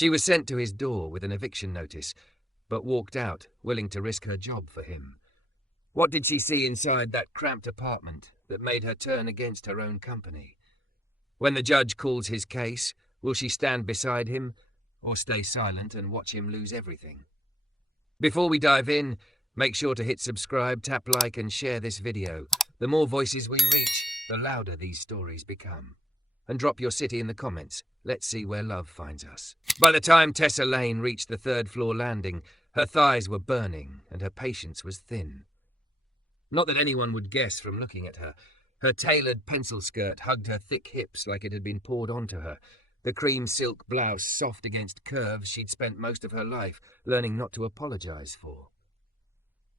She was sent to his door with an eviction notice, but walked out, willing to risk her job for him. What did she see inside that cramped apartment that made her turn against her own company? When the judge calls his case, will she stand beside him or stay silent and watch him lose everything? Before we dive in, make sure to hit subscribe, tap like and share this video. The more voices we reach, the louder these stories become. And drop your city in the comments. Let's see where love finds us. By the time Tessa Lane reached the third-floor landing, her thighs were burning and her patience was thin. Not that anyone would guess from looking at her. Her tailored pencil skirt hugged her thick hips like it had been poured onto her. The cream silk blouse soft against curves she'd spent most of her life learning not to apologize for.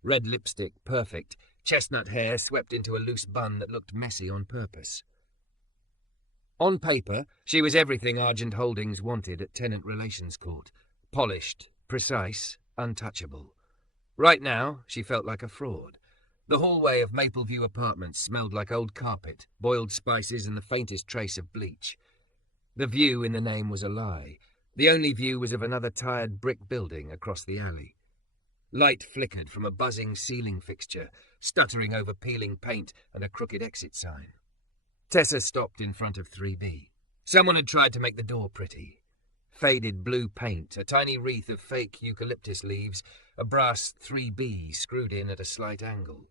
Red lipstick, perfect, chestnut hair swept into a loose bun that looked messy on purpose. On paper, she was everything Argent Holdings wanted at tenant relations court. Polished, precise, untouchable. Right now, she felt like a fraud. The hallway of Mapleview Apartments smelled like old carpet, boiled spices and the faintest trace of bleach. The view in the name was a lie. The only view was of another tired brick building across the alley. Light flickered from a buzzing ceiling fixture, stuttering over peeling paint and a crooked exit sign. Tessa stopped in front of 3B. Someone had tried to make the door pretty. Faded blue paint, a tiny wreath of fake eucalyptus leaves, a brass 3B screwed in at a slight angle.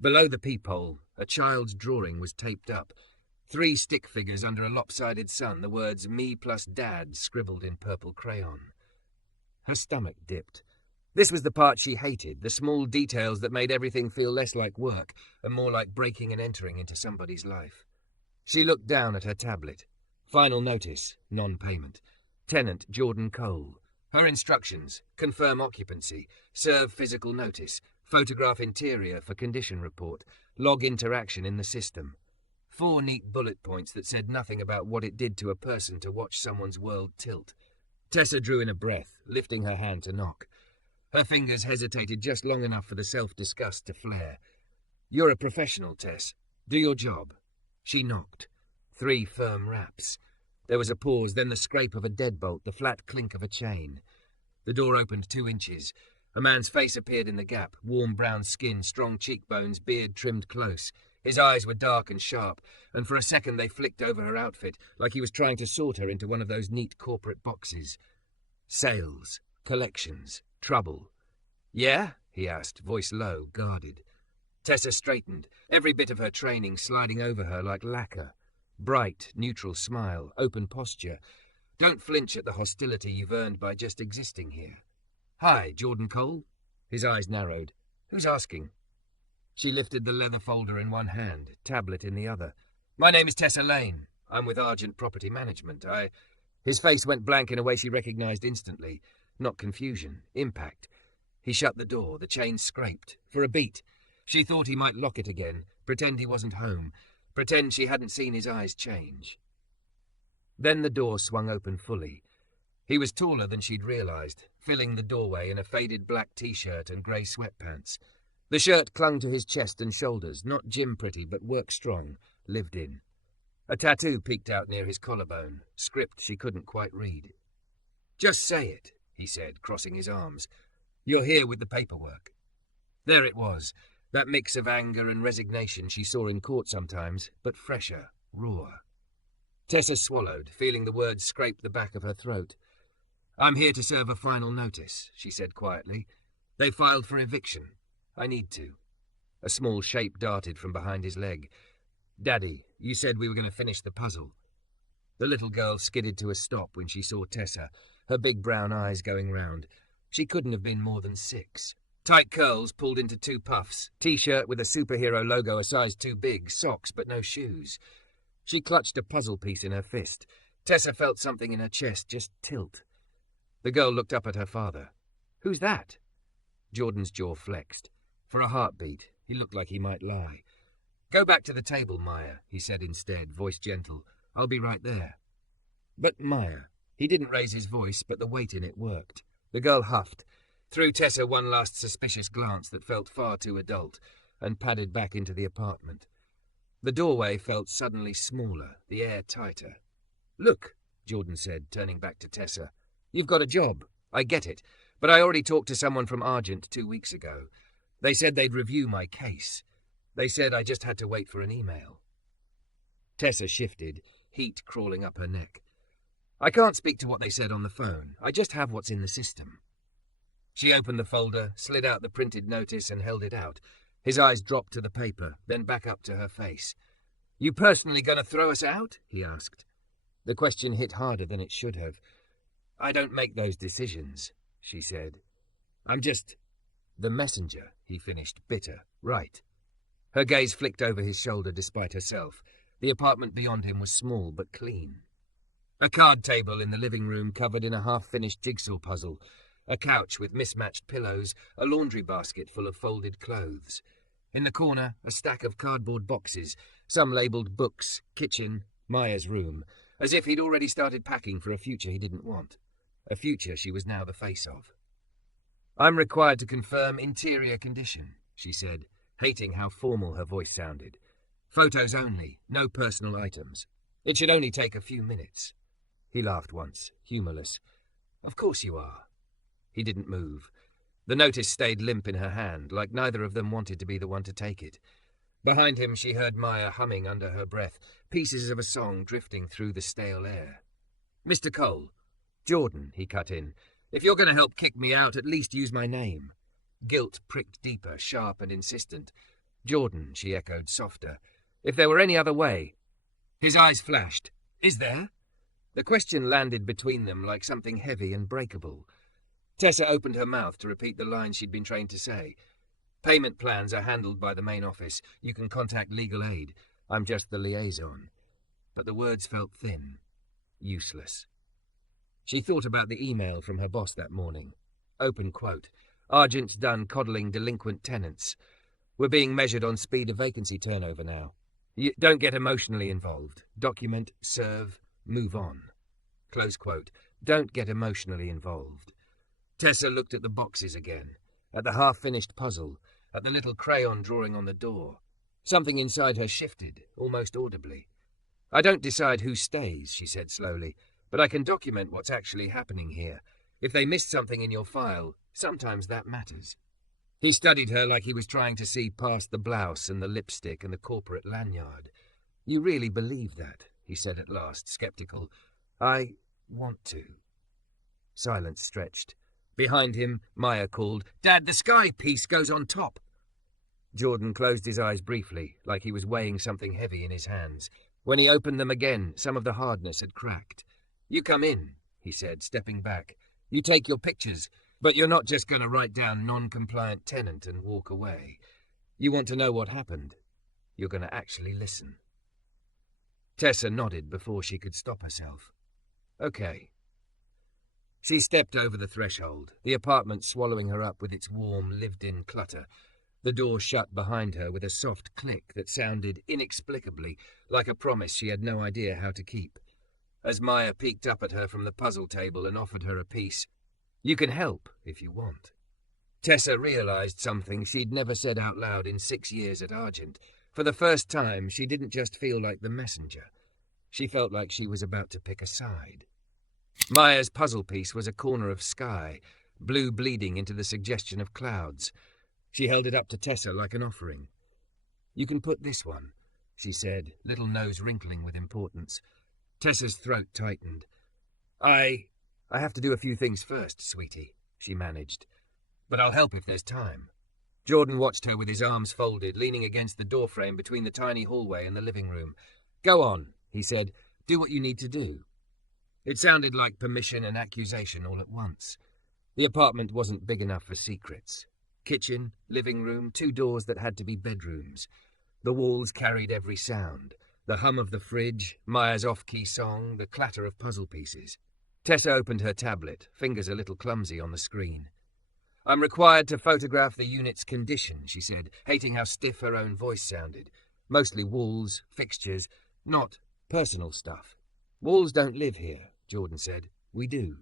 Below the peephole, a child's drawing was taped up. 3 stick figures under a lopsided sun, the words "Me plus Dad" scribbled in purple crayon. Her stomach dipped. This was the part she hated, the small details that made everything feel less like work and more like breaking and entering into somebody's life. She looked down at her tablet. Final notice, non-payment. Tenant Jordan Cole. Her instructions: confirm occupancy, serve physical notice, photograph interior for condition report, log interaction in the system. 4 neat bullet points that said nothing about what it did to a person to watch someone's world tilt. Tessa drew in a breath, lifting her hand to knock. Her fingers hesitated just long enough for the self-disgust to flare. You're a professional, Tess. Do your job. She knocked. 3 firm raps. There was a pause, then the scrape of a deadbolt, the flat clink of a chain. The door opened 2 inches. A man's face appeared in the gap, warm brown skin, strong cheekbones, beard trimmed close. His eyes were dark and sharp, and for a second they flicked over her outfit, like he was trying to sort her into one of those neat corporate boxes. Sales, collections, trouble. Yeah? He asked, voice low, guarded. Tessa straightened, every bit of her training sliding over her like lacquer. Bright, neutral smile, open posture. Don't flinch at the hostility you've earned by just existing here. Hi, Jordan Cole? His eyes narrowed. Who's asking? She lifted the leather folder in one hand, tablet in the other. My name is Tessa Lane. I'm with Argent Property Management. His face went blank in a way she recognized instantly. Not confusion, impact. He shut the door, the chain scraped. For a beat. She thought he might lock it again, pretend he wasn't home, pretend she hadn't seen his eyes change. Then the door swung open fully. He was taller than she'd realized, filling the doorway in a faded black t-shirt and grey sweatpants. The shirt clung to his chest and shoulders, not gym pretty, but work strong, lived in. A tattoo peeked out near his collarbone, script she couldn't quite read. Just say it, he said, crossing his arms. You're here with the paperwork. There it was, that mix of anger and resignation she saw in court sometimes, but fresher, rawer. Tessa swallowed, feeling the words scrape the back of her throat. I'm here to serve a final notice, she said quietly. They filed for eviction. I need to. A small shape darted from behind his leg. Daddy, you said we were going to finish the puzzle. The little girl skidded to a stop when she saw Tessa, her big brown eyes going round. She couldn't have been more than 6. Tight curls pulled into 2 puffs, t-shirt with a superhero logo a size too big, socks but no shoes. She clutched a puzzle piece in her fist. Tessa felt something in her chest just tilt. The girl looked up at her father. Who's that? Jordan's jaw flexed. For a heartbeat, he looked like he might lie. Go back to the table, Maya, he said instead, voice gentle. I'll be right there. But Maya. He didn't raise his voice, but the weight in it worked. The girl huffed, threw Tessa one last suspicious glance that felt far too adult, and padded back into the apartment. The doorway felt suddenly smaller, the air tighter. Look, Jordan said, turning back to Tessa. You've got a job. I get it. But I already talked to someone from Argent 2 weeks ago. They said they'd review my case. They said I just had to wait for an email. Tessa shifted, heat crawling up her neck. I can't speak to what they said on the phone. I just have what's in the system. She opened the folder, slid out the printed notice and held it out. His eyes dropped to the paper, then back up to her face. You personally going to throw us out? He asked. The question hit harder than it should have. I don't make those decisions, she said. I'm just the messenger, he finished, bitter. Right. Her gaze flicked over his shoulder despite herself. The apartment beyond him was small but clean. A card table in the living room covered in a half-finished jigsaw puzzle, a couch with mismatched pillows, a laundry basket full of folded clothes. In the corner, a stack of cardboard boxes, some labelled books, kitchen, Maya's room, as if he'd already started packing for a future he didn't want. A future she was now the face of. I'm required to confirm interior condition, she said, hating how formal her voice sounded. Photos only, no personal items. It should only take a few minutes. He laughed once, humourless. Of course you are. He didn't move. The notice stayed limp in her hand, like neither of them wanted to be the one to take it. Behind him she heard Maya humming under her breath, pieces of a song drifting through the stale air. Mr. Cole. Jordan, he cut in. If you're going to help kick me out, at least use my name. Guilt pricked deeper, sharp and insistent. Jordan, she echoed, softer. If there were any other way. His eyes flashed. Is there? The question landed between them like something heavy and breakable. Tessa opened her mouth to repeat the lines she'd been trained to say. Payment plans are handled by the main office. You can contact legal aid. I'm just the liaison. But the words felt thin. Useless. She thought about the email from her boss that morning. Open quote. Argent's done coddling delinquent tenants. We're being measured on speed of vacancy turnover now. You don't get emotionally involved. Document, serve, move on. Close quote. Don't get emotionally involved. Tessa looked at the boxes again, at the half-finished puzzle, at the little crayon drawing on the door. Something inside her shifted, almost audibly. I don't decide who stays, she said slowly, but I can document what's actually happening here. If they missed something in your file, sometimes that matters. He studied her like he was trying to see past the blouse and the lipstick and the corporate lanyard. You really believe that, he said at last, sceptical. I want to. Silence stretched. Behind him, Maya called, Dad, the sky piece goes on top. Jordan closed his eyes briefly, like he was weighing something heavy in his hands. When he opened them again, some of the hardness had cracked. You come in, he said, stepping back. You take your pictures, but you're not just going to write down non-compliant tenant and walk away. You want to know what happened. You're going to actually listen. Tessa nodded before she could stop herself. Okay. She stepped over the threshold, the apartment swallowing her up with its warm, lived-in clutter. The door shut behind her with a soft click that sounded inexplicably like a promise she had no idea how to keep. As Maya peeked up at her from the puzzle table and offered her a piece, You can help if you want. Tessa realized something she'd never said out loud in 6 years at Argent. For the first time, she didn't just feel like the messenger. She felt like she was about to pick a side. Maya's puzzle piece was a corner of sky, blue bleeding into the suggestion of clouds. She held it up to Tessa like an offering. You can put this one, she said, little nose wrinkling with importance. Tessa's throat tightened. I have to do a few things first, sweetie, she managed. But I'll help if there's time. Jordan watched her with his arms folded, leaning against the doorframe between the tiny hallway and the living room. Go on, he said. Do what you need to do. It sounded like permission and accusation all at once. The apartment wasn't big enough for secrets. Kitchen, living room, 2 doors that had to be bedrooms. The walls carried every sound. The hum of the fridge, Maya's off-key song, the clatter of puzzle pieces. Tessa opened her tablet, fingers a little clumsy on the screen. I'm required to photograph the unit's condition, she said, hating how stiff her own voice sounded. Mostly walls, fixtures, not personal stuff. Walls don't live here, Jordan said. We do.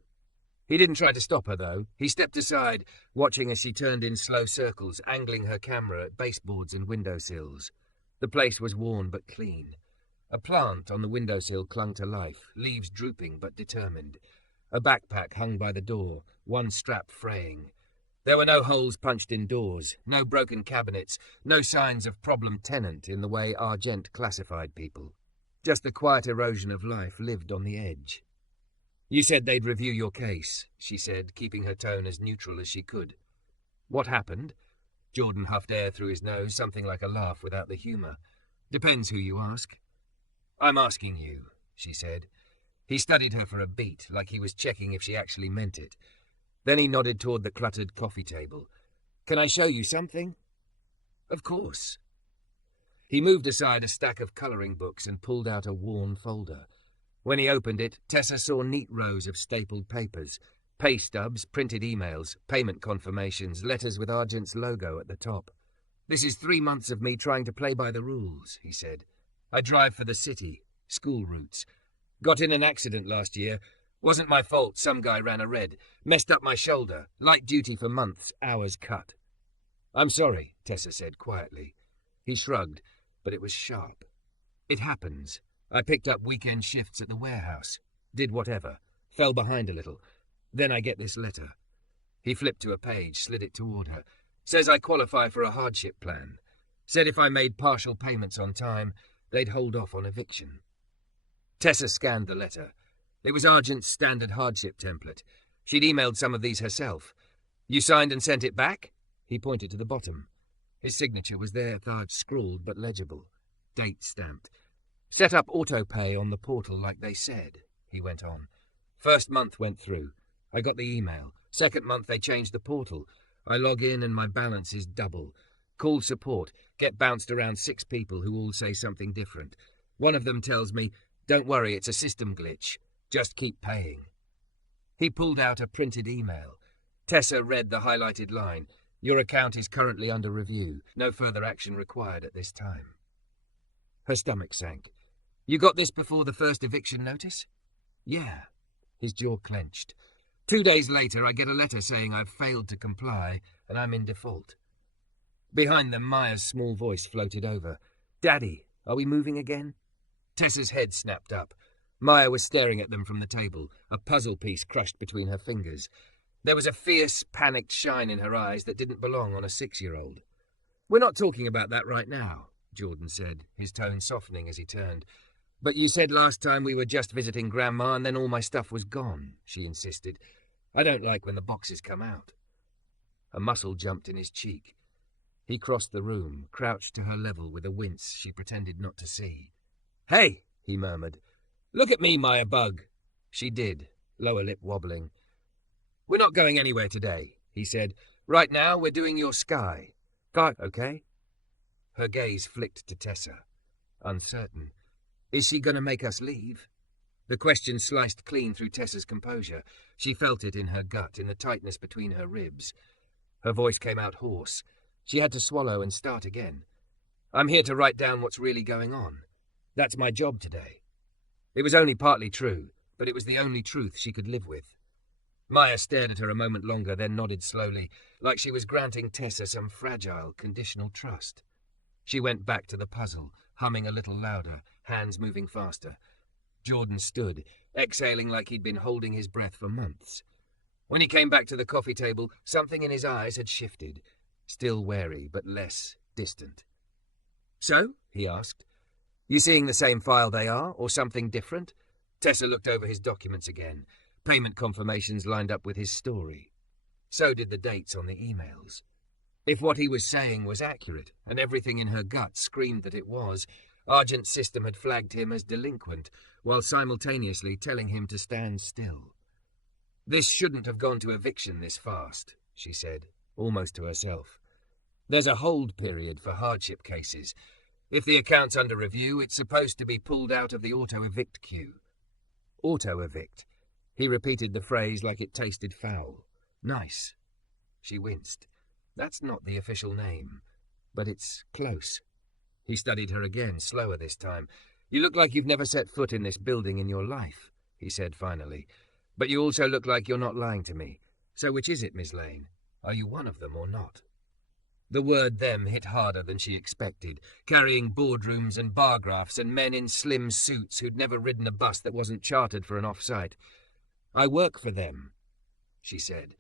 He didn't try to stop her, though. He stepped aside, watching as she turned in slow circles, angling her camera at baseboards and windowsills. The place was worn but clean. A plant on the windowsill clung to life, leaves drooping but determined. A backpack hung by the door, one strap fraying. There were no holes punched in doors, no broken cabinets, no signs of problem tenant in the way Argent classified people. Just the quiet erosion of life lived on the edge. "You said they'd review your case," she said, keeping her tone as neutral as she could. "What happened?" Jordan huffed air through his nose, something like a laugh without the humour. "Depends who you ask." "I'm asking you," she said. He studied her for a beat, like he was checking if she actually meant it. Then he nodded toward the cluttered coffee table. "Can I show you something?" "Of course." He moved aside a stack of colouring books and pulled out a worn folder. When he opened it, Tessa saw neat rows of stapled papers, pay stubs, printed emails, payment confirmations, letters with Argent's logo at the top. "This is 3 months of me trying to play by the rules," he said. "I drive for the city, school routes. Got in an accident last year. Wasn't my fault, some guy ran a red. Messed up my shoulder. Light duty for months, hours cut." "I'm sorry," Tessa said quietly. He shrugged, but it was sharp. "It happens. I picked up weekend shifts at the warehouse. Did whatever. Fell behind a little. Then I get this letter." He flipped to a page, slid it toward her. "Says I qualify for a hardship plan. Said if I made partial payments on time, they'd hold off on eviction." Tessa scanned the letter. It was Argent's standard hardship template. She'd emailed some of these herself. "You signed and sent it back?" He pointed to the bottom. His signature was there, large scrawled but legible. Date stamped. "Set up autopay on the portal like they said," he went on. "First month went through. I got the email. Second month they changed the portal. I log in and my balance is double. Call support. Get bounced around 6 people who all say something different. One of them tells me, 'Don't worry, it's a system glitch. Just keep paying.'" He pulled out a printed email. Tessa read the highlighted line. "Your account is currently under review. No further action required at this time." Her stomach sank. "You got this before the first eviction notice?" "Yeah." His jaw clenched. 2 days later, I get a letter saying I've failed to comply and I'm in default." Behind them, Maya's small voice floated over. "Daddy, are we moving again?" Tessa's head snapped up. Maya was staring at them from the table, a puzzle piece crushed between her fingers. There was a fierce, panicked shine in her eyes that didn't belong on a 6-year-old. "We're not talking about that right now," Jordan said, his tone softening as he turned. "But you said last time we were just visiting Grandma and then all my stuff was gone," she insisted. "I don't like when the boxes come out." A muscle jumped in his cheek. He crossed the room, crouched to her level with a wince she pretended not to see. "Hey," he murmured. "Look at me, Maya Bug." She did, lower lip wobbling. "We're not going anywhere today," he said. "Right now, we're doing your sky. Okay?" Her gaze flicked to Tessa, uncertain. "Is she going to make us leave?" The question sliced clean through Tessa's composure. She felt it in her gut, in the tightness between her ribs. Her voice came out hoarse. She had to swallow and start again. "I'm here to write down what's really going on. That's my job today." It was only partly true, but it was the only truth she could live with. Maya stared at her a moment longer, then nodded slowly, like she was granting Tessa some fragile, conditional trust. She went back to the puzzle, humming a little louder, hands moving faster. Jordan stood, exhaling like he'd been holding his breath for months. When he came back to the coffee table, something in his eyes had shifted, still wary, but less distant. "So?" he asked. "You seeing the same file they are, or something different?" Tessa looked over his documents again. Payment confirmations lined up with his story. So did the dates on the emails. If what he was saying was accurate, and everything in her gut screamed that it was, Argent's system had flagged him as delinquent, while simultaneously telling him to stand still. "This shouldn't have gone to eviction this fast," she said, almost to herself. "There's a hold period for hardship cases. If the account's under review, it's supposed to be pulled out of the auto-evict queue." "Auto-evict." He repeated the phrase like it tasted foul. "Nice." She winced. "That's not the official name, but it's close." He studied her again, slower this time. "You look like you've never set foot in this building in your life," he said finally. "But you also look like you're not lying to me. So which is it, Miss Lane? Are you one of them or not?" The word "them" hit harder than she expected, carrying boardrooms and bar graphs and men in slim suits who'd never ridden a bus that wasn't chartered for an off-site. I work for them, she said.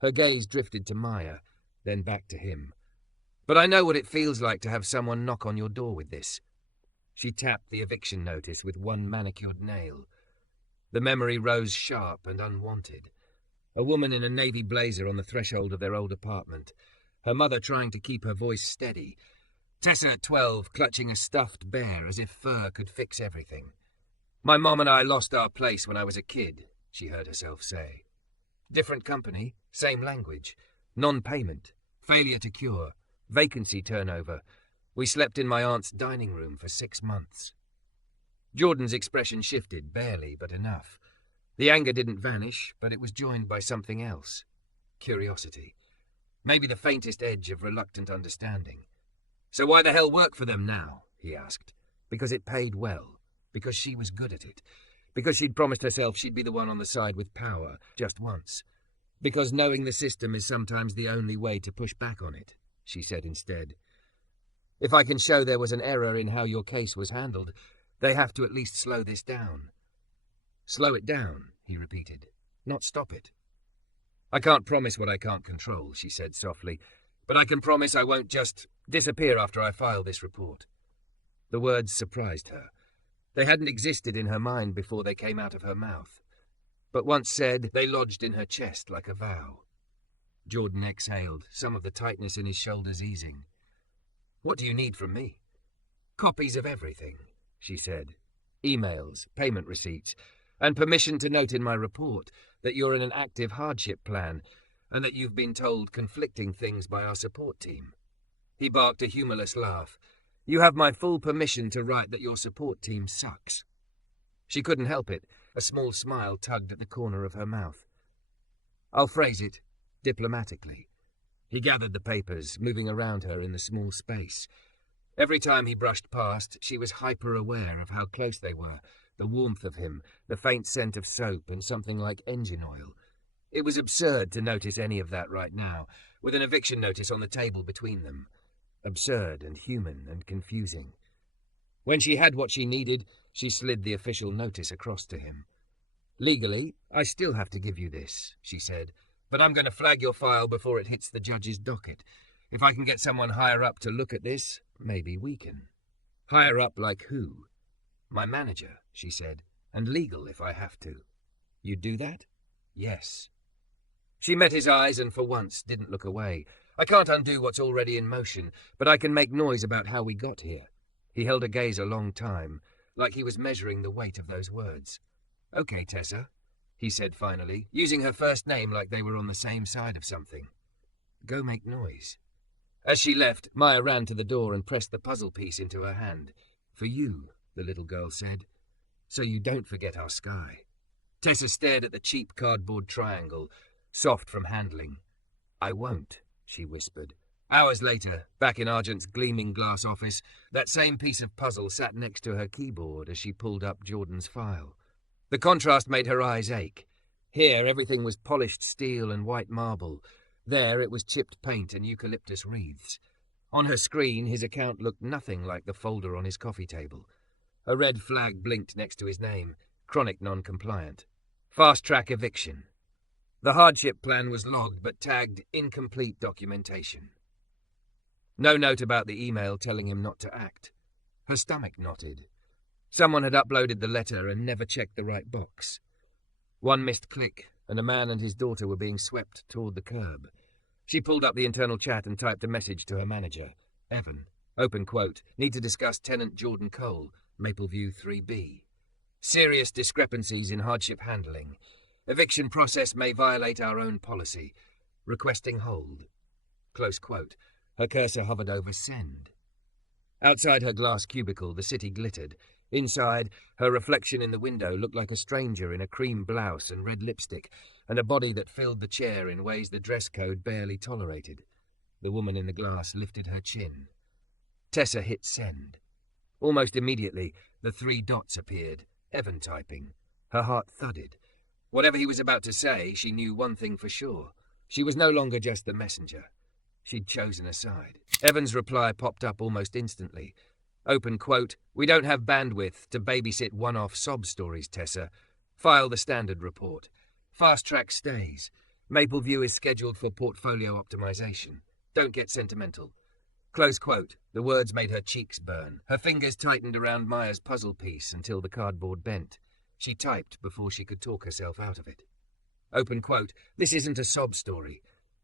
Her gaze drifted to Maya, then back to him. But I know what it feels like to have someone knock on your door with this. She tapped the eviction notice with one manicured nail. The memory rose sharp and unwanted. A woman in a navy blazer on the threshold of their old apartment, her mother trying to keep her voice steady. Tessa at 12 clutching a stuffed bear as if fur could fix everything. My mom and I lost our place when I was a kid, she heard herself say. Different company, same language, non-payment, failure to cure, vacancy turnover. We slept in my aunt's dining room for 6 months. Jordan's expression shifted, barely, but enough. The anger didn't vanish, but it was joined by something else. Curiosity. Maybe the faintest edge of reluctant understanding. So why the hell work for them now? He asked. Because it paid well. Because she was good at it. Because she'd promised herself she'd be the one on the side with power, just once. Because knowing the system is sometimes the only way to push back on it, she said instead. If I can show there was an error in how your case was handled, they have to at least slow this down. Slow it down, he repeated. Not stop it. I can't promise what I can't control, she said softly, but I can promise I won't just disappear after I file this report. The words surprised her. They hadn't existed in her mind before they came out of her mouth. But once said, they lodged in her chest like a vow. Jordan exhaled, some of the tightness in his shoulders easing. What do you need from me? Copies of everything, she said. Emails, payment receipts, and permission to note in my report that you're in an active hardship plan and that you've been told conflicting things by our support team. He barked a humorless laugh. You have my full permission to write that your support team sucks. She couldn't help it. A small smile tugged at the corner of her mouth. I'll phrase it diplomatically. He gathered the papers, moving around her in the small space. Every time he brushed past, she was hyper-aware of how close they were, the warmth of him, the faint scent of soap and something like engine oil. It was absurd to notice any of that right now, with an eviction notice on the table between them. Absurd and human and confusing. When she had what she needed, she slid the official notice across to him. Legally, I still have to give you this, she said, but I'm going to flag your file before it hits the judge's docket. If I can get someone higher up to look at this, maybe we can. Higher up like who? My manager, she said, and legal if I have to. You'd do that? Yes. She met his eyes and for once didn't look away. I can't undo what's already in motion, but I can make noise about how we got here. He held her gaze a long time, like he was measuring the weight of those words. Okay, Tessa, he said finally, using her first name like they were on the same side of something. Go make noise. As she left, Maya ran to the door and pressed the puzzle piece into her hand. For you, the little girl said, so you don't forget our sky. Tessa stared at the cheap cardboard triangle, soft from handling. I won't, she whispered. Hours later, back in Argent's gleaming glass office, that same piece of puzzle sat next to her keyboard as she pulled up Jordan's file. The contrast made her eyes ache. Here, everything was polished steel and white marble. There, it was chipped paint and eucalyptus wreaths. On her screen, his account looked nothing like the folder on his coffee table. A red flag blinked next to his name, chronic non-compliant. Fast-track eviction. The hardship plan was logged but tagged incomplete documentation. No note about the email telling him not to act. Her stomach knotted. Someone had uploaded the letter and never checked the right box. One missed click, and a man and his daughter were being swept toward the curb. She pulled up the internal chat and typed a message to her manager. Evan, open quote, need to discuss tenant Jordan Cole, Mapleview 3B. Serious discrepancies in hardship handling. Eviction process may violate our own policy. Requesting hold. Close quote. Her cursor hovered over send. Outside her glass cubicle, the city glittered. Inside, her reflection in the window looked like a stranger in a cream blouse and red lipstick, and a body that filled the chair in ways the dress code barely tolerated. The woman in the glass lifted her chin. Tessa hit send. Almost immediately, the 3 dots appeared, Evan typing. Her heart thudded. Whatever he was about to say, she knew one thing for sure. She was no longer just the messenger. She'd chosen a side. Evan's reply popped up almost instantly. Open quote, we don't have bandwidth to babysit one-off sob stories, Tessa. File the standard report. Fast track stays. Mapleview is scheduled for portfolio optimization. Don't get sentimental. Close quote. The words made her cheeks burn. Her fingers tightened around Maya's puzzle piece until the cardboard bent. She typed before she could talk herself out of it. Open quote. This isn't a sob story.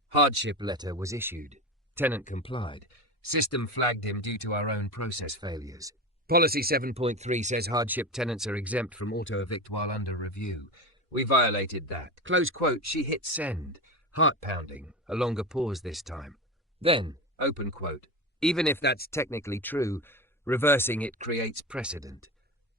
Hardship letter was issued. Tenant complied. System flagged him due to our own process failures. Policy 7.3 says hardship tenants are exempt from auto-evict while under review. We violated that. Close quote. She hit send. Heart pounding. A longer pause this time. Then, open quote. Even if that's technically true, reversing it creates precedent.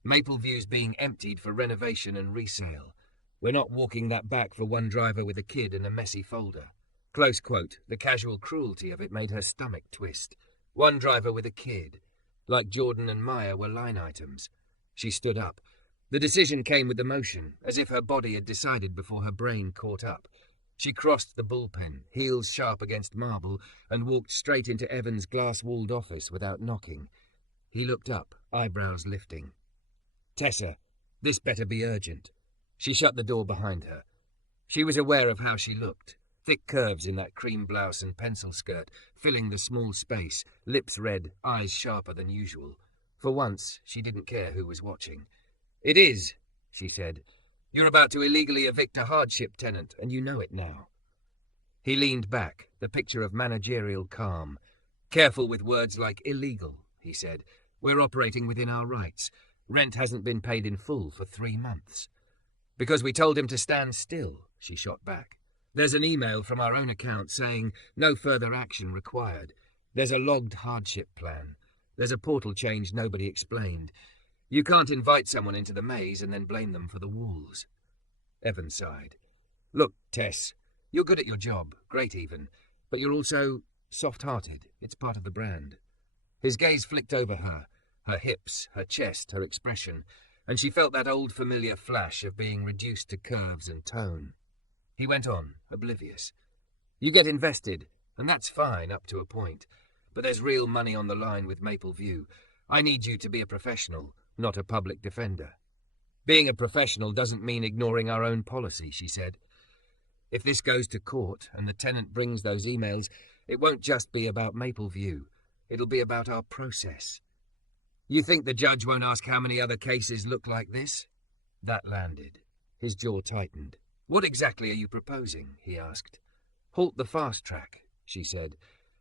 Mapleview's being emptied for renovation and resale. We're not walking that back for one driver with a kid and a messy folder. Close quote. The casual cruelty of it made her stomach twist. One driver with a kid. Like Jordan and Maya were line items. She stood up. The decision came with emotion, as if her body had decided before her brain caught up. She crossed the bullpen, heels sharp against marble, and walked straight into Evan's glass-walled office without knocking. He looked up, eyebrows lifting. Tessa, this better be urgent. She shut the door behind her. She was aware of how she looked. Thick curves in that cream blouse and pencil skirt, filling the small space, lips red, eyes sharper than usual. For once, she didn't care who was watching. It is, she said. You're about to illegally evict a hardship tenant, and you know it now. He leaned back, the picture of managerial calm. Careful with words like illegal, he said. We're operating within our rights. Rent hasn't been paid in full for 3 months. Because we told him to stand still, she shot back. There's an email from our own account saying no further action required. There's a logged hardship plan. There's a portal change nobody explained. You can't invite someone into the maze and then blame them for the walls. Evan sighed. Look, Tess, you're good at your job, great even, but you're also soft-hearted. It's part of the brand. His gaze flicked over her hips, her chest, her expression, and she felt that old familiar flash of being reduced to curves and tone. He went on, oblivious. You get invested, and that's fine up to a point, but there's real money on the line with Mapleview. I need you to be a professional, not a public defender. Being a professional doesn't mean ignoring our own policy, she said. If this goes to court and the tenant brings those emails, it won't just be about Mapleview. It'll be about our process. You think the judge won't ask how many other cases look like this? That landed. His jaw tightened. What exactly are you proposing? He asked. Halt the fast track, she said.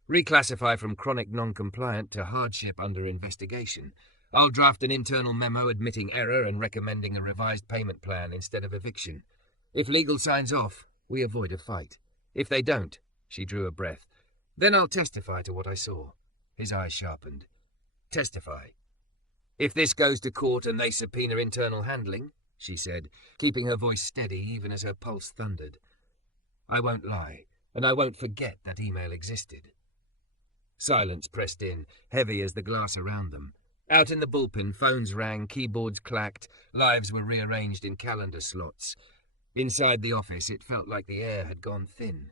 Reclassify from chronic non-compliant to hardship under investigation. I'll draft an internal memo admitting error and recommending a revised payment plan instead of eviction. If legal signs off, we avoid a fight. If they don't, she drew a breath, then I'll testify to what I saw. His eyes sharpened. Testify. If this goes to court and they subpoena internal handling, she said, keeping her voice steady even as her pulse thundered. I won't lie, and I won't forget that email existed. Silence pressed in, heavy as the glass around them. Out in the bullpen, phones rang, keyboards clacked, lives were rearranged in calendar slots. Inside the office, it felt like the air had gone thin.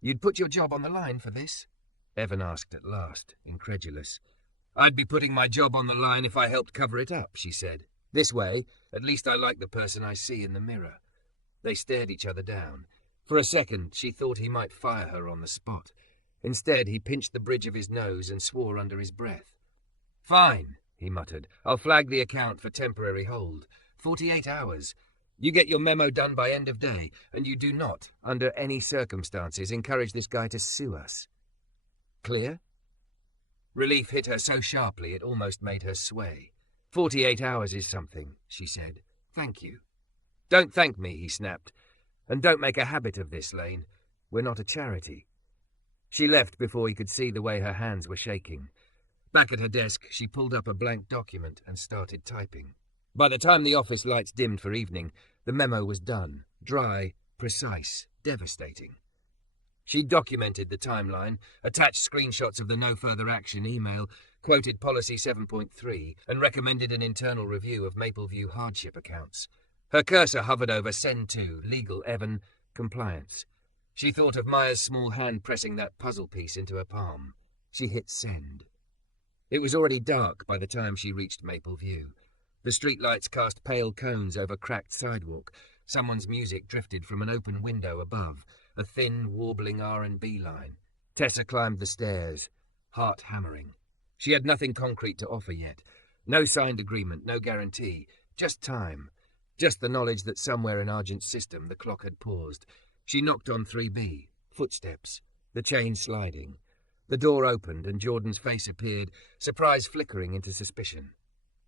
You'd put your job on the line for this? Evan asked at last, incredulous. I'd be putting my job on the line if I helped cover it up, she said. This way, at least I like the person I see in the mirror. They stared each other down. For a second, she thought he might fire her on the spot. Instead, he pinched the bridge of his nose and swore under his breath. Fine, he muttered. I'll flag the account for temporary hold. 48 hours. You get your memo done by end of day, and you do not, under any circumstances, encourage this guy to sue us. Clear? Relief hit her so sharply it almost made her sway. 48 hours is something, she said. Thank you. Don't thank me, he snapped. And don't make a habit of this, Lane. We're not a charity. She left before he could see the way her hands were shaking. Back at her desk, she pulled up a blank document and started typing. By the time the office lights dimmed for evening, the memo was done. Dry, precise, devastating. She documented the timeline, attached screenshots of the no further action email, quoted Policy 7.3, and recommended an internal review of Mapleview hardship accounts. Her cursor hovered over Send To, Legal Evan, Compliance. She thought of Maya's small hand pressing that puzzle piece into her palm. She hit Send. It was already dark by the time she reached Mapleview. The streetlights cast pale cones over cracked sidewalk. Someone's music drifted from an open window above, a thin, warbling R&B line. Tessa climbed the stairs, heart hammering. She had nothing concrete to offer yet. No signed agreement, no guarantee. Just time. Just the knowledge that somewhere in Argent's system the clock had paused. She knocked on 3B. Footsteps. The chain sliding. The door opened and Jordan's face appeared, surprise flickering into suspicion.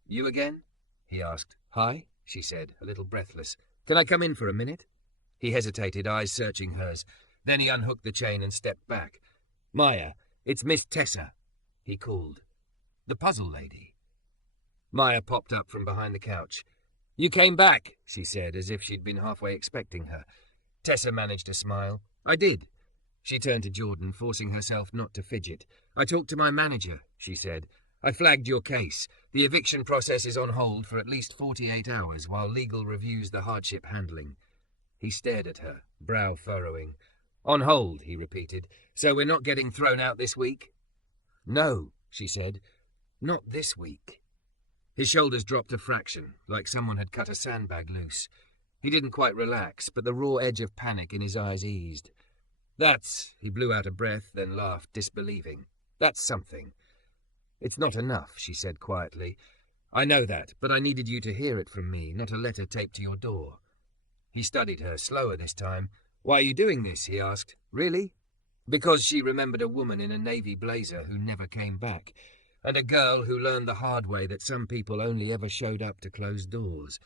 "You again?" he asked. "Hi," she said, a little breathless. "Can I come in for a minute?" He hesitated, eyes searching hers. Then he unhooked the chain and stepped back. "Maya, it's Miss Tessa," he called. "The puzzle lady." Maya popped up from behind the couch. "You came back," she said, as if she'd been halfway expecting her. Tessa managed a smile. "I did." She turned to Jordan, forcing herself not to fidget. "I talked to my manager," she said. "I flagged your case. The eviction process is on hold for at least 48 hours while legal reviews the hardship handling." He stared at her, brow furrowing. "On hold," he repeated. "So we're not getting thrown out this week?" "No," she said. "Not this week." His shoulders dropped a fraction, like someone had cut a sandbag loose. He didn't quite relax, but the raw edge of panic in his eyes eased. "That's—" he blew out a breath, then laughed, disbelieving. "That's something." "It's not enough," she said quietly. "I know that, but I needed you to hear it from me, not a letter taped to your door." He studied her, slower this time. "Why are you doing this?" he asked. "Really?" Because she remembered a woman in a navy blazer who never came back, and a girl who learned the hard way that some people only ever showed up to close doors.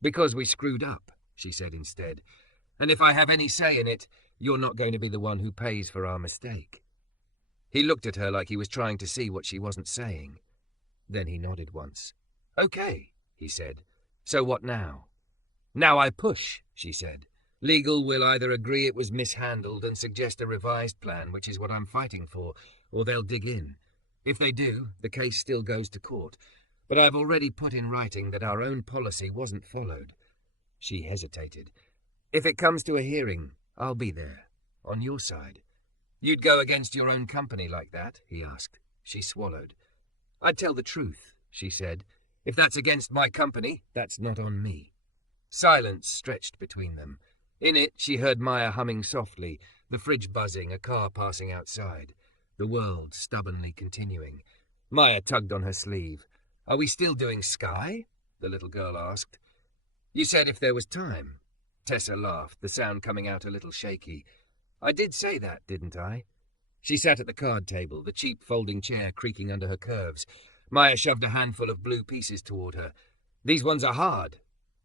"Because we screwed up," she said instead. "And if I have any say in it, you're not going to be the one who pays for our mistake." He looked at her like he was trying to see what she wasn't saying. Then he nodded once. "Okay," he said. "So what now?" "Now I push," she said. "Legal will either agree it was mishandled and suggest a revised plan, which is what I'm fighting for, or they'll dig in. If they do, the case still goes to court. But I've already put in writing that our own policy wasn't followed." She hesitated. "If it comes to a hearing, I'll be there, on your side." "You'd go against your own company like that?" he asked. She swallowed. "I'd tell the truth," she said. "If that's against my company, that's not on me." Silence stretched between them. In it, she heard Maya humming softly, the fridge buzzing, a car passing outside. The world stubbornly continuing. Maya tugged on her sleeve. "Are we still doing Sky?" the little girl asked. "You said if there was time." Tessa laughed, the sound coming out a little shaky. "I did say that, didn't I?" She sat at the card table, the cheap folding chair creaking under her curves. Maya shoved a handful of blue pieces toward her. "These ones are hard,"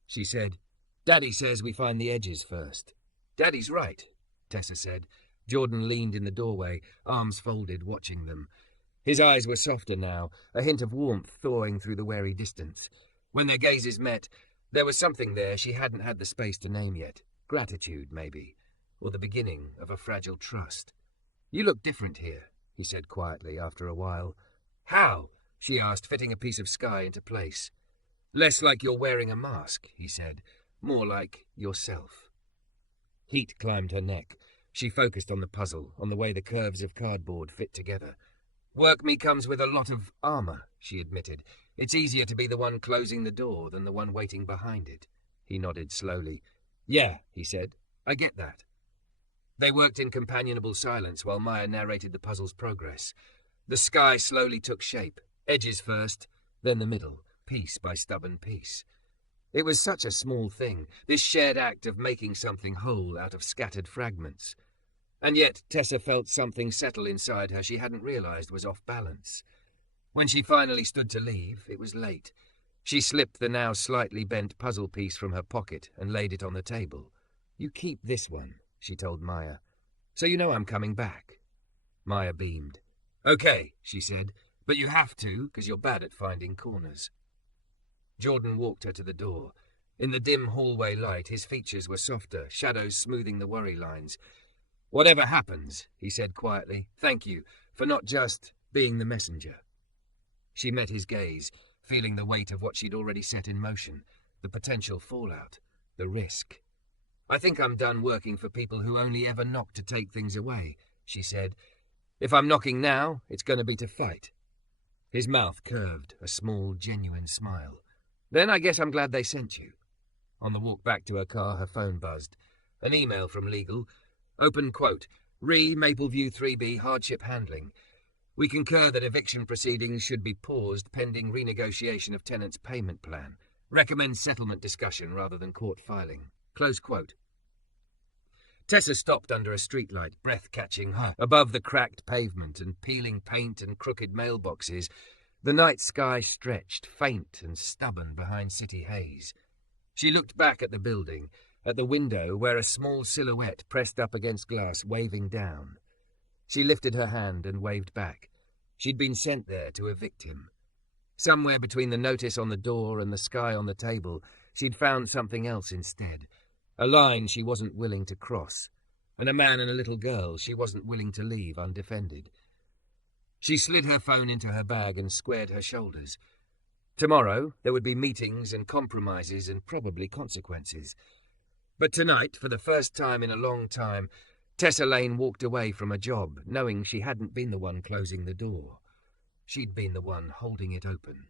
she said. "Daddy says we find the edges first." "Daddy's right," Tessa said. Jordan leaned in the doorway, arms folded, watching them. His eyes were softer now, a hint of warmth thawing through the wary distance. When their gazes met, there was something there she hadn't had the space to name yet. Gratitude, maybe, or the beginning of a fragile trust. "You look different here," he said quietly after a while. "How?" she asked, fitting a piece of sky into place. "Less like you're wearing a mask," he said. "More like yourself." Heat climbed her neck. She focused on the puzzle, on the way the curves of cardboard fit together. "Work me comes with a lot of armor," she admitted. "It's easier to be the one closing the door than the one waiting behind it." He nodded slowly. "Yeah," he said. "I get that." They worked in companionable silence while Maya narrated the puzzle's progress. The sky slowly took shape, edges first, then the middle, piece by stubborn piece. It was such a small thing, this shared act of making something whole out of scattered fragments. And yet Tessa felt something settle inside her she hadn't realized was off balance. When she finally stood to leave, it was late. She slipped the now slightly bent puzzle piece from her pocket and laid it on the table. "You keep this one," she told Maya. "So you know I'm coming back." Maya beamed. "Okay," she said, "but you have to, because you're bad at finding corners." Jordan walked her to the door. In the dim hallway light, his features were softer, shadows smoothing the worry lines. "Whatever happens," he said quietly, "thank you for not just being the messenger." She met his gaze, feeling the weight of what she'd already set in motion, the potential fallout, the risk. "I think I'm done working for people who only ever knock to take things away," she said. "If I'm knocking now, it's going to be to fight." His mouth curved, a small, genuine smile. "Then I guess I'm glad they sent you." On the walk back to her car, her phone buzzed. An email from legal. Open quote. Mapleview 3B hardship handling. We concur that eviction proceedings should be paused pending renegotiation of tenant's payment plan. Recommend settlement discussion rather than court filing. Close quote. Tessa stopped under a streetlight, breath catching her. Above the cracked pavement and peeling paint and crooked mailboxes, the night sky stretched, faint and stubborn behind city haze. She looked back at the building, at the window where a small silhouette pressed up against glass, waving down. She lifted her hand and waved back. She'd been sent there to evict him. Somewhere between the notice on the door and the sky on the table, she'd found something else instead. A line she wasn't willing to cross, and a man and a little girl she wasn't willing to leave undefended. She slid her phone into her bag and squared her shoulders. Tomorrow there would be meetings and compromises and probably consequences. But tonight, for the first time in a long time, Tessa Lane walked away from a job, knowing she hadn't been the one closing the door. She'd been the one holding it open.